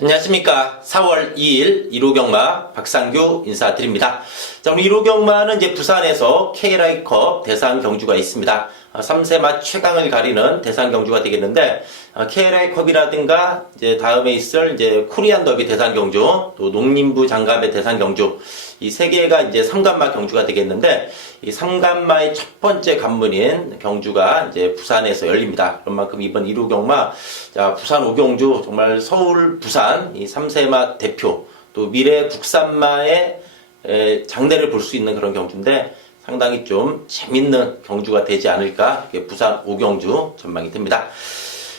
안녕하십니까. 4월 2일 1호 경마 박상규 인사드립니다. 자, 오늘 1호 경마는 이제 부산에서 KLI컵 대상 경주가 있습니다. 3세맛 최강을 가리는 대상 경주가 되겠는데, KLI컵이라든가 이제 다음에 있을 이제 코리안 더비 대상 경주, 또 농림부 장갑의 대상 경주, 이 세 개가 이제 3간마 경주가 되겠는데, 이 3간마의 첫 번째 관문인 경주가 이제 부산에서 열립니다. 그런 만큼 이번 1호 경마, 자, 부산 5경주, 정말 서울, 부산, 이 3세맛 대표, 또 미래 국산마의 장대를 볼 수 있는 그런 경주인데, 상당히 좀 재밌는 경주가 되지 않을까, 부산 5경주 전망이 됩니다.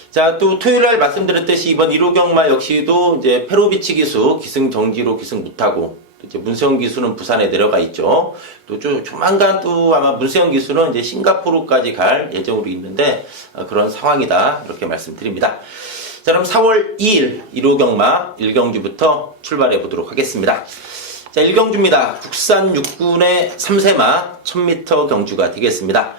자, 또 토요일날 말씀드렸듯이 이번 1호 경마 역시도 이제 페로비치 기수 기승 정지로 기승 못하고, 또 이제 문세영 기수는 부산에 내려가 있죠. 또 조만간 또 아마 문세영 기수는 이제 싱가포르까지 갈 예정으로 있는데, 그런 상황이다, 이렇게 말씀드립니다. 자, 그럼 4월 2일 1호 경마 1경주부터 출발해 보도록 하겠습니다. 자, 1경주입니다. 국산 6군의 3세마 1000m 경주가 되겠습니다.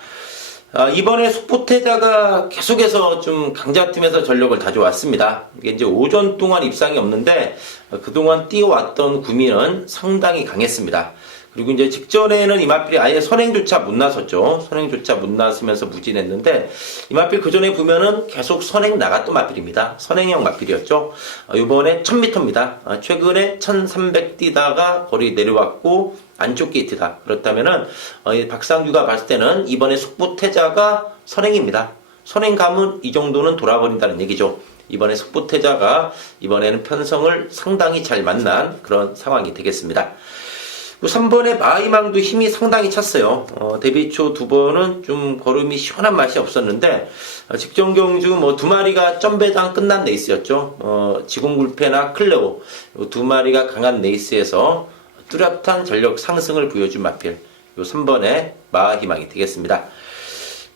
이번에 속보태자가 계속해서 좀 강자팀에서 전력을 다져왔습니다. 이게 이제 오전 동안 입상이 없는데, 그동안 뛰어왔던 구미는 상당히 강했습니다. 그리고 이제 직전에는 이마필이 아예 선행조차 못 나섰죠. 선행조차 못 나서면서 무진했는데, 이마필 그 전에 보면은 계속 선행 나갔던 마필입니다. 선행형 마필이었죠. 이번에 1000m입니다. 최근에 1300 뛰다가 거리 내려왔고, 안쪽 게이트다. 그렇다면은, 박상규가 봤을 때는 이번에 속보태자가 선행입니다. 선행 가면 이 정도는 돌아버린다는 얘기죠. 이번에 속보태자가 이번에는 편성을 상당히 잘 만난 그런 상황이 되겠습니다. 3번의 마이망도 힘이 상당히 찼어요. 데뷔 초 2번은 좀 걸음이 시원한 맛이 없었는데, 직전 경주 뭐 2마리가 점배당 끝난 레이스였죠. 지공굴패나 클레오, 2마리가 강한 레이스에서 뚜렷한 전력 상승을 보여준 마필. 3번의 마희망이 되겠습니다.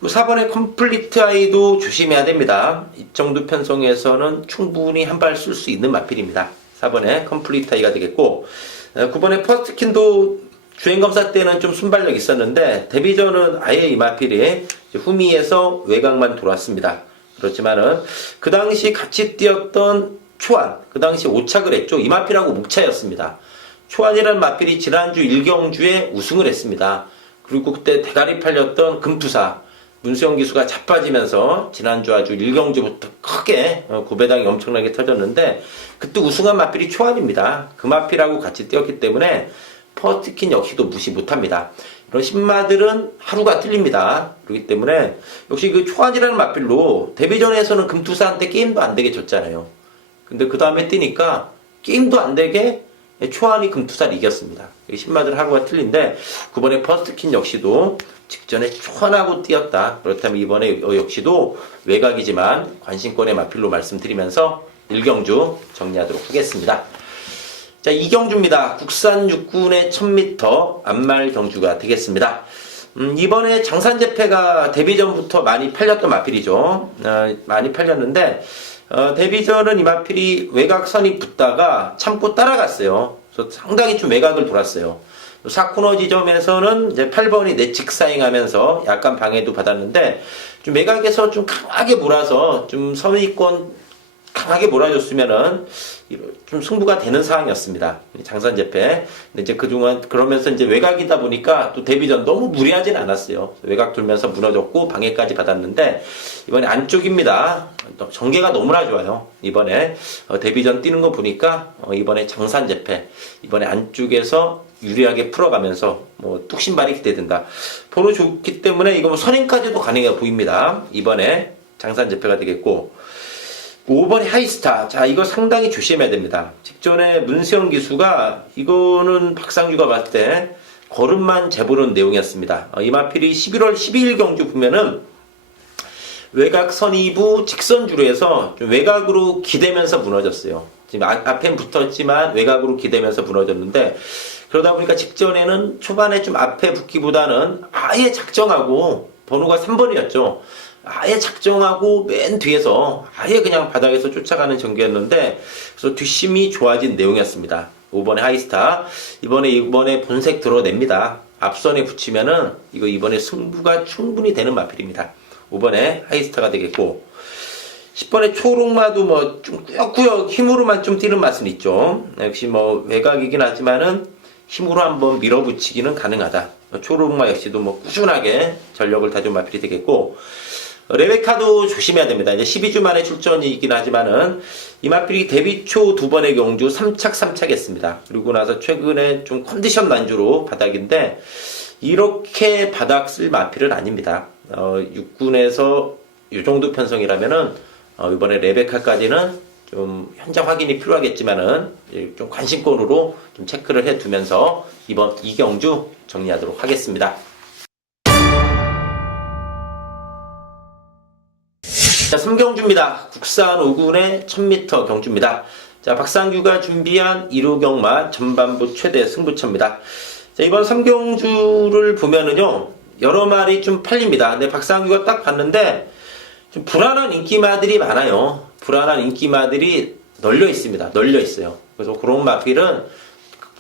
4번의 컴플리트 아이도 조심해야 됩니다. 이 정도 편성에서는 충분히 한 발 쓸 수 있는 마필입니다. 4번의 컴플리트 아이가 되겠고, 9번의 퍼스트킨도 주행검사 때는 좀 순발력 있었는데, 데뷔전은 아예 이 마필이 후미에서 외곽만 돌았습니다. 그렇지만은 그 당시 같이 뛰었던 초안, 그 당시 5착을 했죠. 이 마필하고 묵차였습니다. 초안이라는 마필이 지난주 1경주에 우승을 했습니다. 그리고 그때 대가리 팔렸던 금투사 문수영 기수가 자빠지면서 지난주 아주 1경주부터 크게 구배당이 엄청나게 터졌는데, 그때 우승한 마필이 초안입니다. 그 마필하고 같이 뛰었기 때문에 퍼스트킨 역시도 무시 못합니다. 이런 신마들은 하루가 틀립니다. 그렇기 때문에 역시 그 초안이라는 마필로 데뷔전에서는 금투사한테 게임도 안 되게 졌잖아요. 근데 그 다음에 뛰니까 게임도 안 되게 초안이 금투사를 이겼습니다. 신마들 하루가 틀린데, 9번의 퍼스트킨 역시도 직전에 초안하고 뛰었다. 그렇다면 이번에 역시도 외곽이지만 관심권의 마필로 말씀드리면서 1경주 정리하도록 하겠습니다. 자, 2경주입니다. 국산 6군의 1000m 암말 경주가 되겠습니다. 이번에 장산재패가 데뷔전부터 많이 팔렸던 마필이죠. 많이 팔렸는데, 데뷔전은 이 마필이 외곽선이 붙다가 참고 따라갔어요. 그래서 상당히 좀 외곽을 돌았어요. 4코너 지점에서는 이제 8번이 내측 사행하면서 약간 방해도 받았는데, 좀 외곽에서 좀 강하게 몰아서 좀 선의권 강하게 몰아줬으면은 좀 승부가 되는 상황이었습니다. 장산재패. 근데 이제 그동안 그러면서 이제 외곽이다 보니까 또 데뷔전 너무 무리하진 않았어요. 외곽 돌면서 무너졌고 방해까지 받았는데, 이번에 안쪽입니다. 전개가 너무나 좋아요. 이번에 데뷔전 뛰는 거 보니까 이번에 장산재패 이번에 안쪽에서 유리하게 풀어가면서 뭐 뚝심발이 기대된다. 번호 좋기 때문에 이거 뭐 선행까지도 가능해 보입니다. 이번에 장산재패가 되겠고, 5번이 하이스타. 자, 이거 상당히 조심해야 됩니다. 직전에 문세영 기수가 이거는 박상규가 봤을 때 걸음만 재보는 내용이었습니다. 이 마필이 11월 12일 경주 보면은 외곽 선이부 직선주로해서 좀 외곽으로 기대면서 무너졌어요. 지금 앞엔 붙었지만 외곽으로 기대면서 무너졌는데, 그러다 보니까 직전에는 초반에 좀 앞에 붙기보다는 아예 작정하고, 번호가 3번이었죠. 아예 작정하고 맨 뒤에서 아예 그냥 바닥에서 쫓아가는 전개였는데, 그래서 뒷심이 좋아진 내용이었습니다. 5번에 하이스타. 이번에 본색 드러냅니다. 앞선에 붙이면은 이거 이번에 승부가 충분히 되는 마필입니다. 5번에 하이스타가 되겠고, 10번의 초록마도 뭐 좀 꾸역꾸역 힘으로만 좀 뛰는 맛은 있죠. 역시 뭐 외곽이긴 하지만은 힘으로 한번 밀어붙이기는 가능하다. 초록마 역시도 뭐 꾸준하게 전력을 다준 마필이 되겠고, 레베카도 조심해야 됩니다. 이제 12주 만에 출전이긴 하지만은 이 마필이 데뷔 초 2번의 경주 3착 했습니다. 그리고 나서 최근에 좀 컨디션 난주로 바닥인데, 이렇게 바닥 쓸 마필은 아닙니다. 6군에서 이 정도 편성이라면은 이번에 레베카까지는 좀 현장 확인이 필요하겠지만은 좀 관심권으로 좀 체크를 해 두면서 이번 2경주 정리하도록 하겠습니다. 자, 3경주입니다. 국산 5군의 1000m 경주입니다. 자, 박상규가 준비한 1호 경마 전반부 최대 승부처입니다. 자, 이번 3경주를 보면은요, 여러 마리 좀 팔립니다. 근데 박상규가 딱 봤는데, 좀 불안한 인기마들이 많아요. 불안한 인기마들이 널려 있습니다. 널려 있어요. 그래서 그런 마필은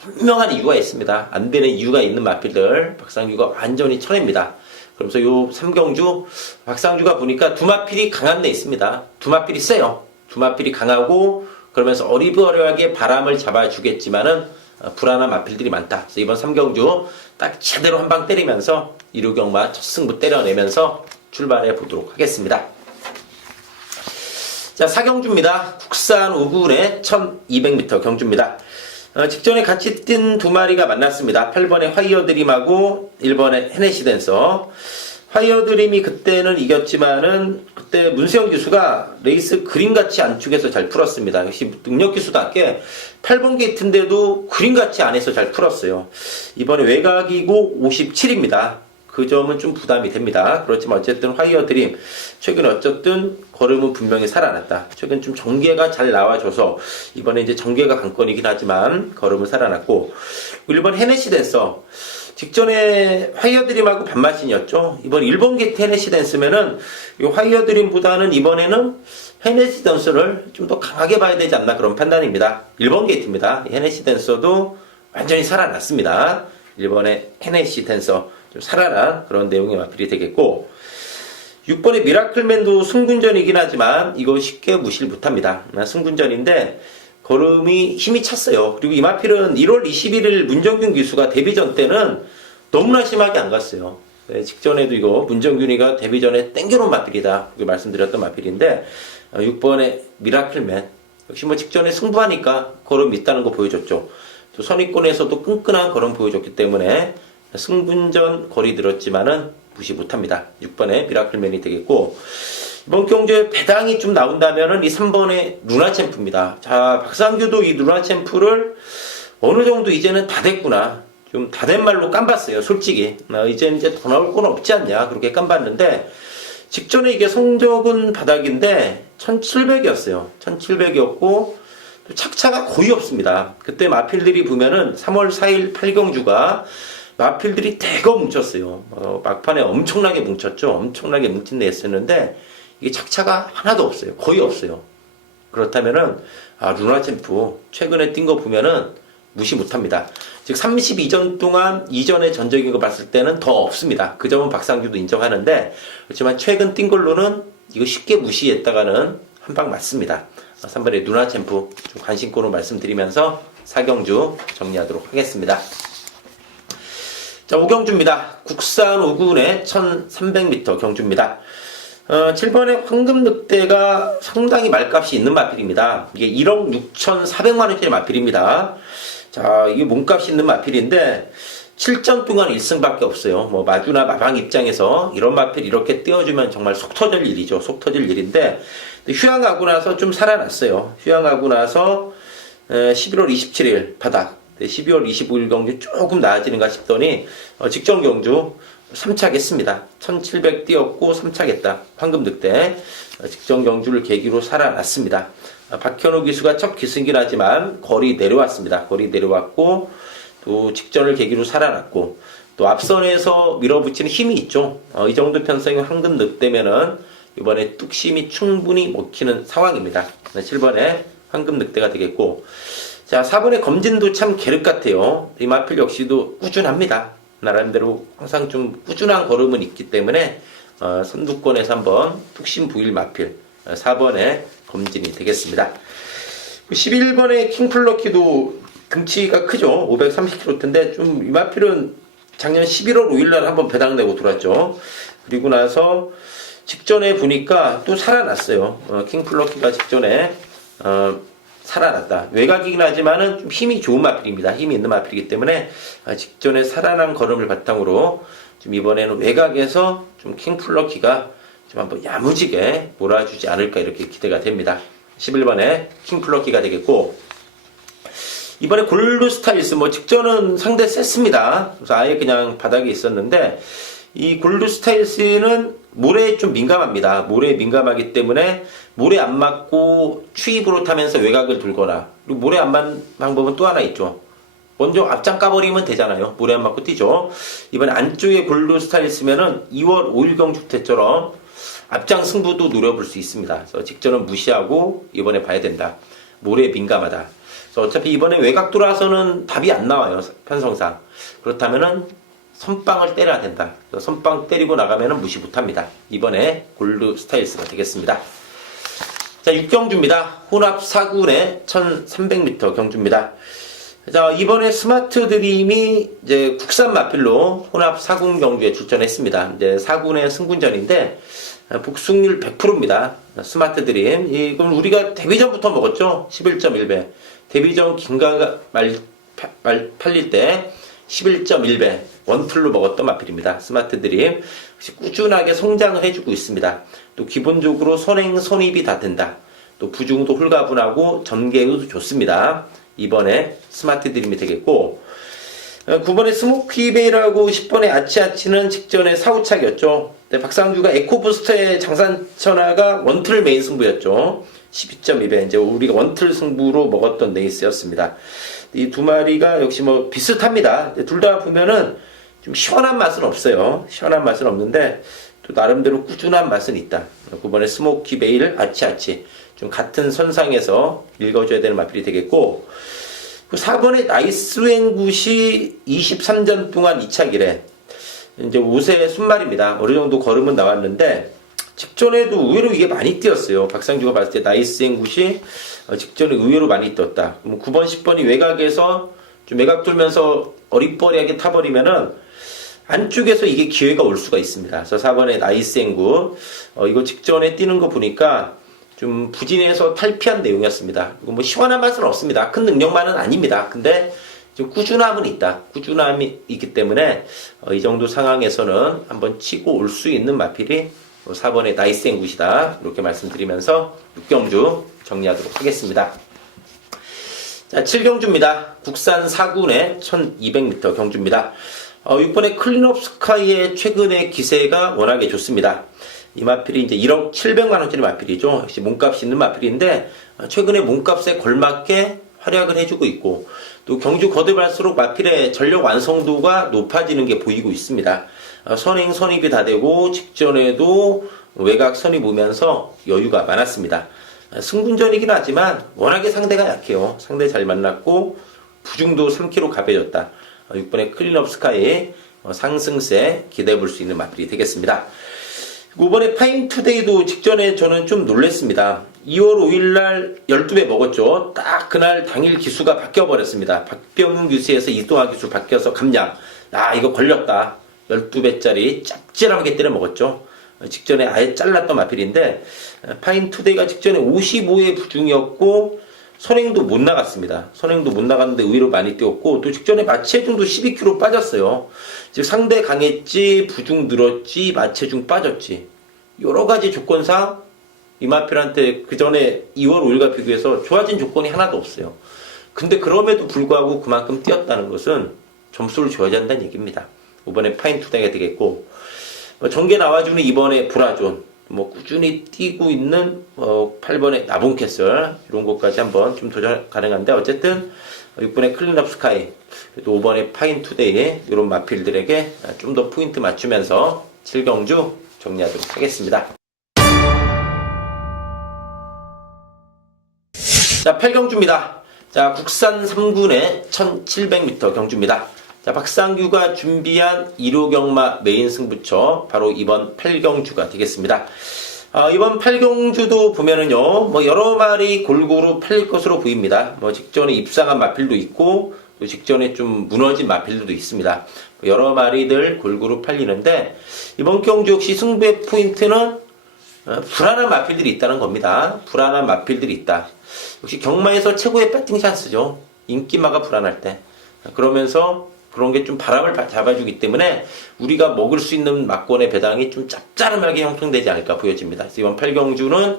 분명한 이유가 있습니다. 안 되는 이유가 있는 마필들, 박상규가 완전히 쳐냅니다. 그러면서 요 3경주, 박상규가 보니까 두 마필이 강한 데 있습니다. 두 마필이 세요. 두 마필이 강하고, 그러면서 어리버리하게 바람을 잡아주겠지만은, 불안한 마필들이 많다. 그래서 이번 3경주 딱 제대로 한 방 때리면서 1호 경마 첫 승부 때려내면서 출발해 보도록 하겠습니다. 자, 4경주입니다. 국산 5군의 1200m 경주입니다. 직전에 같이 뛴 두 마리가 만났습니다. 8번의 화이어 드림하고 1번의 헤네시 댄서. 화이어 드림이 그때는 이겼지만은 그때 문세영 기수가 레이스 그린같이 안쪽에서 잘 풀었습니다. 역시 능력 기수답게 8번 게이트인데도 그린같이 안에서 잘 풀었어요. 이번에 외곽이고 57입니다. 그 점은 좀 부담이 됩니다. 그렇지만 어쨌든 화이어 드림 최근 어쨌든 걸음은 분명히 살아났다. 최근 좀 전개가 잘 나와줘서 이번에 이제 전개가 관건이긴 하지만 걸음은 살아났고, 1번 헤네시 댄서 직전에 화이어 드림하고 반마신이었죠. 이번 1번 게이트 헤네시 댄스면은 이 화이어 드림보다는 이번에는 헤네시 댄서를 좀 더 강하게 봐야 되지 않나 그런 판단입니다. 1번 게이트입니다. 헤네시 댄서도 완전히 살아났습니다. 1번의 헤네시 댄서 좀 살아난 그런 내용의 마필이 되겠고, 6번의 미라클맨도 승군전이긴 하지만 이거 쉽게 무시를 못합니다. 승군전인데 걸음이 힘이 찼어요. 그리고 이 마필은 1월 21일 문정균 기수가 데뷔전 때는 너무나 심하게 안 갔어요. 네, 직전에도 이거 문정균이가 데뷔전에 땡겨놓은 마필이다 그렇게 말씀드렸던 마필인데, 6번의 미라클맨 역시 뭐 직전에 승부하니까 걸음이 있다는 거 보여줬죠. 또 선입권에서도 끈끈한 걸음 보여줬기 때문에 승분전 거리 들었지만은 무시 못합니다. 6번의 미라클맨이 되겠고, 이번 경주에 배당이 좀 나온다면은 이 3번의 루나챔프입니다. 자, 박상규도 이 루나챔프를 어느 정도 이제는 다 됐구나. 좀 다 된 말로 깜봤어요. 솔직히. 이제 더 나올 건 없지 않냐. 그렇게 깜봤는데, 직전에 이게 성적은 바닥인데 1700이었어요. 1700이었고, 착차가 거의 없습니다. 그때 마필들이 보면은 3월 4일 8경주가 마필들이 대거 뭉쳤어요. 막판에 엄청나게 뭉쳤죠. 엄청나게 뭉친 데 했었는데 이게 착차가 하나도 없어요. 거의 없어요. 그렇다면은 루나챔프 최근에 뛴 거 보면은 무시 못합니다. 즉 32전 동안 이전의 전적인 거 봤을 때는 더 없습니다. 그 점은 박상규도 인정하는데, 그렇지만 최근 뛴 걸로는 이거 쉽게 무시했다가는 한 방 맞습니다. 3번의 루나챔프 좀 관심권으로 말씀드리면서 4경주 정리하도록 하겠습니다. 자, 5경주입니다. 국산 5군의 1300m 경주입니다. 7번의 황금늑대가 상당히 말값이 있는 마필입니다. 이게 1억 6,400만원짜리 마필입니다. 자, 이게 몸값이 있는 마필인데 7전 동안 1승밖에 없어요. 뭐 마주나 마방 입장에서 이런 마필 이렇게 띄워주면 정말 속 터질 일이죠. 속 터질 일인데 휴양하고 나서 좀 살아났어요. 휴양하고 나서 11월 27일 바닥, 12월 25일 경주 조금 나아지는가 싶더니 직전 경주 3착했습니다. 1700 뛰었고 3착했다. 황금늑대 직전 경주를 계기로 살아났습니다. 박현우 기수가 첫 기승긴 하지만 거리 내려왔습니다. 거리 내려왔고 또 직전을 계기로 살아났고 또 앞선에서 밀어붙이는 힘이 있죠. 이 정도 편성의 황금늑대면은 이번에 뚝심이 충분히 먹히는 상황입니다. 7번에 황금늑대가 되겠고, 자, 4번의 검진도 참 계륵 같아요. 이 마필 역시도 꾸준합니다. 나름대로 항상 좀 꾸준한 걸음은 있기 때문에 선두권에서 한번 뚝심 부일 마필 4번에 검진이 되겠습니다. 11번의 킹플러키도 등치가 크죠. 530kg인데 좀 이마필은 작년 11월 5일날 한번 배당내고 돌았죠. 그리고 나서 직전에 보니까 또 살아났어요. 킹플러키가 직전에 살아났다. 외곽이긴 하지만은 좀 힘이 좋은 마필입니다. 힘이 있는 마필이기 때문에 직전에 살아난 걸음을 바탕으로 좀 이번에는 외곽에서 좀 킹플러키가 좀 한번 야무지게 몰아주지 않을까 이렇게 기대가 됩니다. 11번에 킹플러키가 되겠고, 이번에 골드스타일스 직전은 상대 셌습니다. 그래서 아예 그냥 바닥에 있었는데 이 골드스타일스는 모래에 좀 민감합니다. 모래에 민감하기 때문에 모래 안 맞고 추입으로 타면서 외곽을 돌거나, 그리고 모래 안 맞는 방법은 또 하나 있죠. 먼저 앞장 까버리면 되잖아요. 모래 안 맞고 뛰죠. 이번에 안쪽에 골드스타일스면은 2월 5일 경주 때처럼 앞장 승부도 노려볼 수 있습니다. 그래서 직전은 무시하고 이번에 봐야 된다. 모래에 민감하다. 그래서 어차피 이번에 외곽 돌아서는 답이 안 나와요. 편성상. 그렇다면은 선빵을 때려야 된다. 선빵 때리고 나가면은 무시 못합니다. 이번에 골드 스타일스가 되겠습니다. 자, 6경주입니다. 혼합 4군의 1300m 경주입니다. 자, 이번에 스마트 드림이 이제 국산 마필로 혼합 4군 경주에 출전했습니다. 이제 4군의 승군전인데 복승률 100%입니다. 스마트 드림. 이건 우리가 데뷔전부터 먹었죠. 11.1배. 데뷔전 긴가 팔릴 때 11.1배 원풀로 먹었던 마필입니다. 스마트 드림. 꾸준하게 성장을 해주고 있습니다. 또 기본적으로 선행, 선입이 다 된다. 또 부중도 홀가분하고 전개도 좋습니다. 이번에 스마트 드림이 되겠고, 9번에 스모키베이라고 10번에 아치아치는 직전에 사후착이었죠. 박상규가 에코부스터의 장산천하가 원틀 메인 승부였죠. 12.2배. 이제 우리가 원틀 승부로 먹었던 레이스였습니다. 이 두 마리가 역시 비슷합니다. 둘 다 보면은 좀 시원한 맛은 없어요. 시원한 맛은 없는데 또 나름대로 꾸준한 맛은 있다. 9번에 스모키베일, 아치아치. 좀 같은 선상에서 읽어줘야 되는 마필이 되겠고, 4번에 나이스웬굿이 23전 동안 2차 기래. 이제 5세 순말입니다. 어느 정도 걸음은 나왔는데, 직전에도 의외로 이게 많이 뛰었어요. 박상규가 봤을 때 나이스웬굿이 직전에 의외로 많이 뛰었다. 9번, 10번이 외곽에서 좀 외곽 돌면서 어리버리하게 타버리면은 안쪽에서 이게 기회가 올 수가 있습니다. 그래서 4번에 나이스웬굿. 이거 직전에 뛰는 거 보니까 좀 부진해서 탈피한 내용이었습니다. 이거 시원한 맛은 없습니다. 큰 능력만은 아닙니다. 근데 좀 꾸준함은 있다. 꾸준함이 있기 때문에 이 정도 상황에서는 한번 치고 올 수 있는 마필이 4번의 나이스앤굿이다. 이렇게 말씀드리면서 6경주 정리하도록 하겠습니다. 자, 7경주입니다. 국산 4군의 1200m 경주입니다. 6번의 클린업 스카이의 최근의 기세가 워낙에 좋습니다. 이 마필이 이제 1억 700만원짜리 마필이죠. 역시 몸값이 있는 마필인데, 최근에 몸값에 걸맞게 활약을 해주고 있고, 또 경주 거듭할수록 마필의 전력 완성도가 높아지는 게 보이고 있습니다. 선행, 선입이 다 되고, 직전에도 외곽 선입 오면서 여유가 많았습니다. 승군전이긴 하지만 워낙에 상대가 약해요. 상대 잘 만났고, 부중도 3kg 가벼워졌다. 6번의 클린업 스카이 상승세 기대해 볼 수 있는 마필이 되겠습니다. 5번에 파인투데이도 직전에 저는 좀 놀랬습니다. 2월 5일날 12배 먹었죠. 딱 그날 당일 기수가 바뀌어버렸습니다. 박병훈 기수에서 이동화 기수 바뀌어서 감량. 이거 걸렸다. 12배짜리 짭짤하게 때려 먹었죠. 직전에 아예 잘랐던 마필인데, 파인투데이가 직전에 55의 부중이었고 선행도 못 나갔습니다. 선행도 못 나갔는데 의외로 많이 뛰었고, 또 직전에 마체중도 12kg 빠졌어요. 즉 상대 강했지, 부중 늘었지, 마체중 빠졌지. 여러 가지 조건상 이 마필한테 그 전에 2월 5일과 비교해서 좋아진 조건이 하나도 없어요. 근데 그럼에도 불구하고 그만큼 뛰었다는 것은 점수를 줘야 한다는 얘기입니다. 이번에 파인투데이가 되겠고, 전개 나와주는 이번에 브라존, 꾸준히 뛰고 있는 8번의 나본캐슬, 이런 것까지 한번 좀 도전 가능한데, 어쨌든 6번의 클린업 스카이, 또 5번의 파인투데이, 이런 마필들에게 좀 더 포인트 맞추면서 7경주 정리하도록 하겠습니다. 자, 8경주입니다. 자, 국산 3군의 1700m 경주입니다. 자, 박상규가 준비한 1호 경마 메인 승부처, 바로 이번 8경주가 되겠습니다. 이번 8경주도 보면은요, 뭐 여러 마리 골고루 팔릴 것으로 보입니다. 뭐 직전에 입상한 마필도 있고, 또 직전에 좀 무너진 마필들도 있습니다. 여러 마리들 골고루 팔리는데, 이번 경주 역시 승부의 포인트는 불안한 마필들이 있다는 겁니다. 불안한 마필들이 있다. 역시 경마에서 최고의 배팅 찬스죠. 인기마가 불안할 때. 그러면서 그런 게 좀 바람을 잡아주기 때문에 우리가 먹을 수 있는 막권의 배당이 좀 짭짤하게 형성되지 않을까 보여집니다. 그래서 이번 8경주는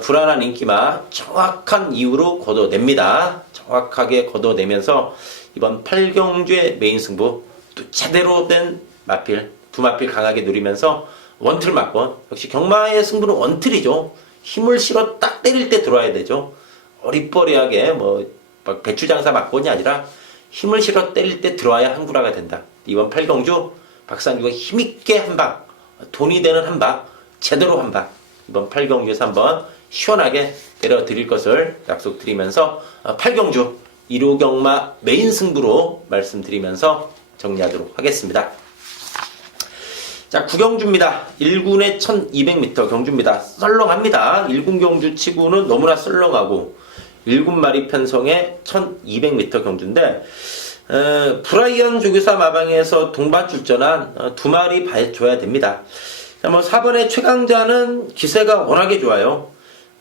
불안한 인기마 정확한 이유로 걷어냅니다. 정확하게 걷어내면서 이번 8경주의 메인 승부 또 제대로 된 마필, 두 마필 강하게 누리면서 원틀 막권. 역시 경마의 승부는 원틀이죠. 힘을 실어 딱 때릴 때 들어와야 되죠. 어리버리하게 막 배추장사 막권이 아니라 힘을 실어 때릴 때 들어와야 한구라가 된다. 이번 8경주 박상규가 힘있게 한방, 돈이 되는 한방, 제대로 한방, 이번 8경주에서 한번 시원하게 때려드릴 것을 약속드리면서 8경주 1호 경마 메인 승부로 말씀드리면서 정리하도록 하겠습니다. 자, 9경주입니다. 1군의 1200m 경주입니다. 썰렁합니다. 1군 경주 치고는 너무나 썰렁하고 1군마리 편성의 1200m 경주인데, 브라이언 조교사 마방에서 동반 출전한 두 마리 봐줘야 됩니다. 자, 4번의 최강자는 기세가 워낙에 좋아요.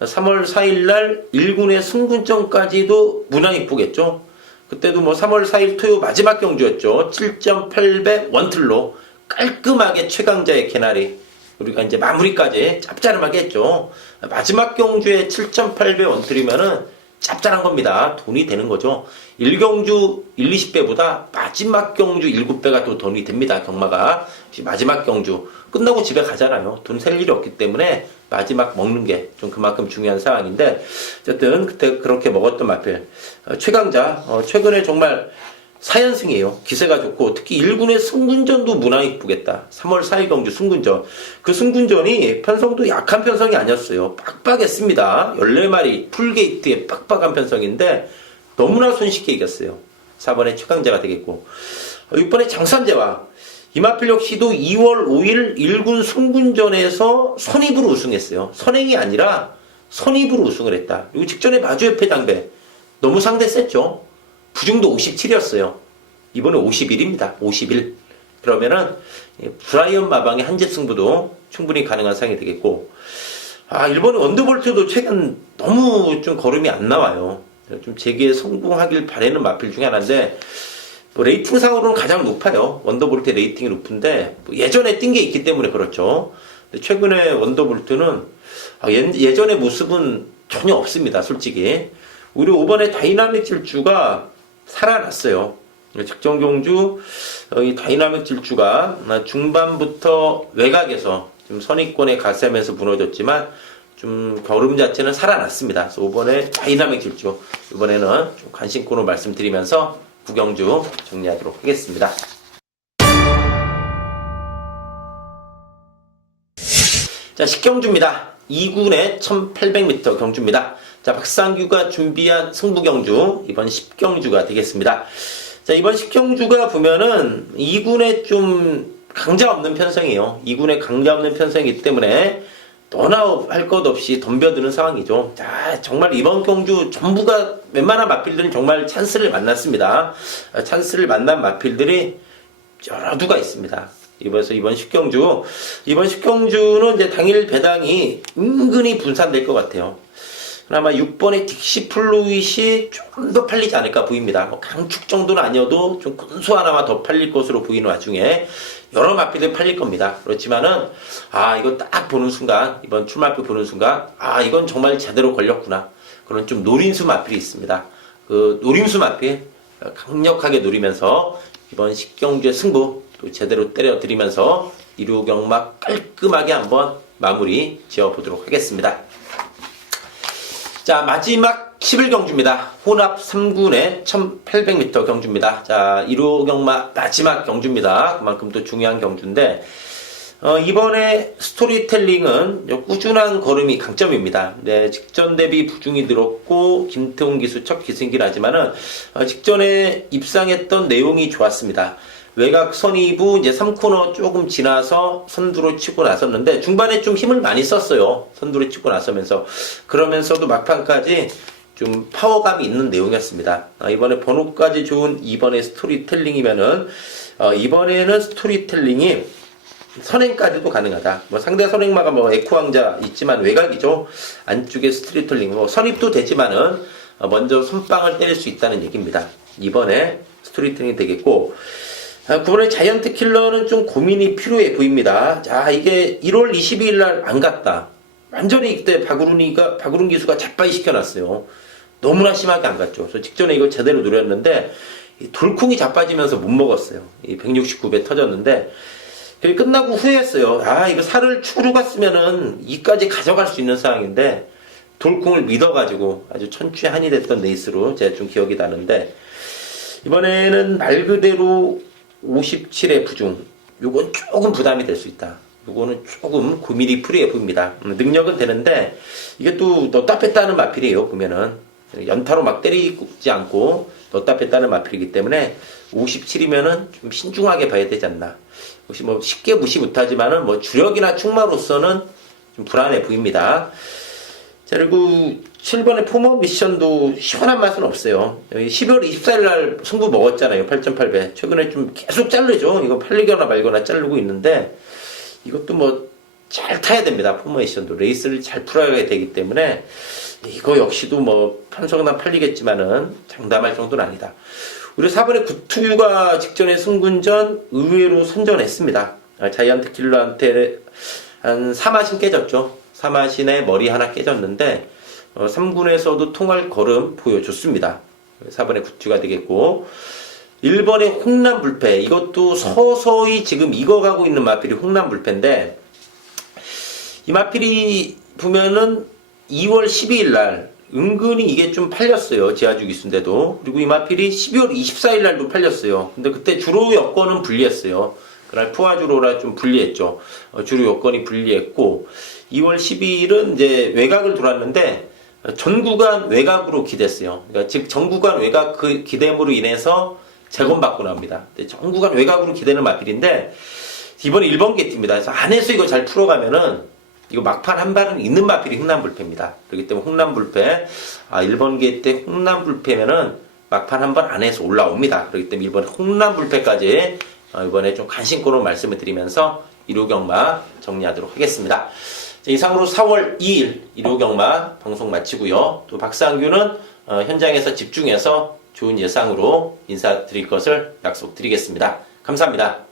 3월 4일날 1군의 승군전까지도 무난히 이쁘겠죠. 그때도 3월 4일 토요 마지막 경주였죠. 7.8배 원틀로 깔끔하게 최강자의 개나리, 우리가 이제 마무리까지 짭짤하게 했죠. 마지막 경주에 7.8배 원틀이면은 짭짤한 겁니다. 돈이 되는 거죠. 1경주 1, 20배보다 마지막 경주 7배가 더 돈이 됩니다. 경마가. 마지막 경주 끝나고 집에 가잖아요. 돈 셀 일이 없기 때문에 마지막 먹는 게 좀 그만큼 중요한 상황인데, 어쨌든 그때 그렇게 먹었던 마필 최강자, 최근에 정말 4연승이에요. 기세가 좋고 특히 1군의 승군전도 무난히 이쁘겠다. 3월 4일 경주 승군전. 그 승군전이 편성도 약한 편성이 아니었어요. 빡빡했습니다. 14마리 풀게이트의 빡빡한 편성인데 너무나 손쉽게 이겼어요. 4번의 최강자가 되겠고, 6번의 장산제왕. 이마필 역시도 2월 5일 1군 승군전에서 선입으로 우승했어요. 선행이 아니라 선입으로 우승을 했다. 그리고 직전에 마주협회 장배 너무 상대 셌죠. 부중도 57이었어요. 이번에 51입니다. 51. 그러면은 브라이언 마방의 한집 승부도 충분히 가능한 상황이 되겠고, 일본의 원더볼트도 최근 너무 좀 걸음이 안 나와요. 좀 재기에 성공하길 바라는 마필 중에 하나인데, 레이팅상으로는 가장 높아요. 원더볼트의 레이팅이 높은데, 예전에 뛴 게 있기 때문에 그렇죠. 근데 최근에 원더볼트는 예전의 모습은 전혀 없습니다. 솔직히. 우리 5번의 다이나믹 질주가 살아났어요. 직전경주 이 다이나믹 질주가 중반부터 외곽에서 좀 선입권에 가세면서 무너졌지만 좀 걸음 자체는 살아났습니다. 그래서 5번에 다이나믹 질주, 이번에는 좀 관심코너 말씀드리면서 9경주 정리하도록 하겠습니다. 자, 10경주입니다. 2군의 1800m 경주입니다. 자, 박상규가 준비한 승부경주, 이번 10경주가 되겠습니다. 자, 이번 10경주가 보면은 2군에 좀 강자 없는 편성이에요. 2군에 강자 없는 편성이기 때문에 너나 할 것 없이 덤벼드는 상황이죠. 자, 정말 이번 경주 전부가 웬만한 마필들은 정말 찬스를 만났습니다. 찬스를 만난 마필들이 여러 두가 있습니다. 이번 10경주. 이번 10경주는 이제 당일 배당이 은근히 분산될 것 같아요. 그나마 6번의 딕시 플루잇이 좀 더 팔리지 않을까 보입니다. 강축 정도는 아니어도 좀 근소 하나만 더 팔릴 것으로 보이는 와중에 여러 마필들이 팔릴 겁니다. 그렇지만은, 이거 딱 보는 순간, 이번 출마표 보는 순간, 이건 정말 제대로 걸렸구나. 그런 좀 노림수 마필이 있습니다. 그 노림수 마필 강력하게 노리면서 이번 10경주의 승부 또 제대로 때려드리면서 1호 경마 깔끔하게 한번 마무리 지어보도록 하겠습니다. 자, 마지막 11경주입니다. 혼합 3군의 1800m 경주입니다. 자, 1호 경마 마지막 경주입니다. 그만큼 또 중요한 경주인데, 이번에 스토리텔링은 꾸준한 걸음이 강점입니다. 네, 직전 대비 부중이 늘었고, 김태훈 기수 첫 기승기를 하지만은, 직전에 입상했던 내용이 좋았습니다. 외곽 선이부 이제 3코너 조금 지나서 선두로 치고 나섰는데 중반에 좀 힘을 많이 썼어요. 선두로 치고 나서면서 그러면서도 막판까지 좀 파워감이 있는 내용이었습니다. 이번에 번호까지 좋은 2번의 스토리텔링이면은 이번에는 스토리텔링이 선행까지도 가능하다. 뭐 상대 선행마가 뭐 에쿠왕자 있지만 외곽이죠. 안쪽에 스토리텔링 뭐 선입도 되지만은 먼저 선빵을 때릴 수 있다는 얘기입니다. 이번에 스토리텔링이 되겠고 9번의 자이언트 킬러는 좀 고민이 필요해 보입니다. 자, 이게 1월 22일 날 안 갔다. 완전히 그때 박우룬 기수가 자빠이 시켜놨어요. 너무나 심하게 안 갔죠. 그래서 직전에 이거 제대로 노렸는데 돌콩이 자빠지면서 못 먹었어요. 169배 터졌는데 끝나고 후회했어요. 이거 살을 축으로 갔으면은 이까지 가져갈 수 있는 상황인데 돌콩을 믿어가지고 아주 천추의 한이 됐던 레이스로 제가 좀 기억이 나는데 이번에는 말 그대로 57의 부중. 요건 조금 부담이 될 수 있다. 요거는 조금 고민이 풀이해 보입니다. 능력은 되는데 이게 또 넣다 뺐다는 마필이에요. 보면은 연타로 막 때리지 않고 넣다 뺐다는 마필이기 때문에 57이면은 좀 신중하게 봐야 되지 않나. 혹시 뭐 쉽게 무시 못하지만은 뭐 주력이나 충마로서는 좀 불안해 보입니다. 자, 그리고 7번의 포머 미션도 시원한 맛은 없어요. 12월 24일 날 승부 먹었잖아요. 8.8배. 최근에 좀 계속 자르죠. 이거 팔리거나 말거나 자르고 있는데 이것도 뭐 잘 타야 됩니다. 포머 미션도. 레이스를 잘 풀어야 되기 때문에 이거 역시도 뭐 편성나 팔리겠지만은 장담할 정도는 아니다. 우리 4번의 구투유가 직전에 승군전 의외로 선전했습니다. 자이언트 킬러한테 한 3마신 깨졌죠. 3마신에 머리 하나 깨졌는데 3군에서도 통할 걸음 보여줬습니다. 4번의 구투가 되겠고 1번의 홍남불패 이것도 서서히 지금 익어가고 있는 마필이 홍남불패인데 이 마필이 보면은 2월 12일 날 은근히 이게 좀 팔렸어요. 지하주 기수인데도. 그리고 이 마필이 12월 24일 날도 팔렸어요. 근데 그때 주로 여건은 불리했어요. 그날 푸아주로라 좀 불리했죠. 주로 여건이 불리했고 2월 12일은 이제 외곽을 돌았는데 전 구간 외곽으로 기댔어요. 그러니까 즉 전 구간 외곽 그 기댐으로 인해서 재검받고 나옵니다. 전 구간 외곽으로 기대는 마필인데 이번에 1번 게티입니다. 그래서 안에서 이거 잘 풀어가면은 이거 막판 한 발은 있는 마필이 홍남불패입니다. 그렇기 때문에 홍남불패 1번 게티 홍남불패면은 막판 한 번 안에서 올라옵니다. 그렇기 때문에 1번 홍남불패까지 이번에 좀 관심권으로 말씀을 드리면서 1호 경마 정리하도록 하겠습니다. 자, 이상으로 4월 2일 1호 경마 방송 마치고요. 또 박상규는 현장에서 집중해서 좋은 예상으로 인사드릴 것을 약속드리겠습니다. 감사합니다.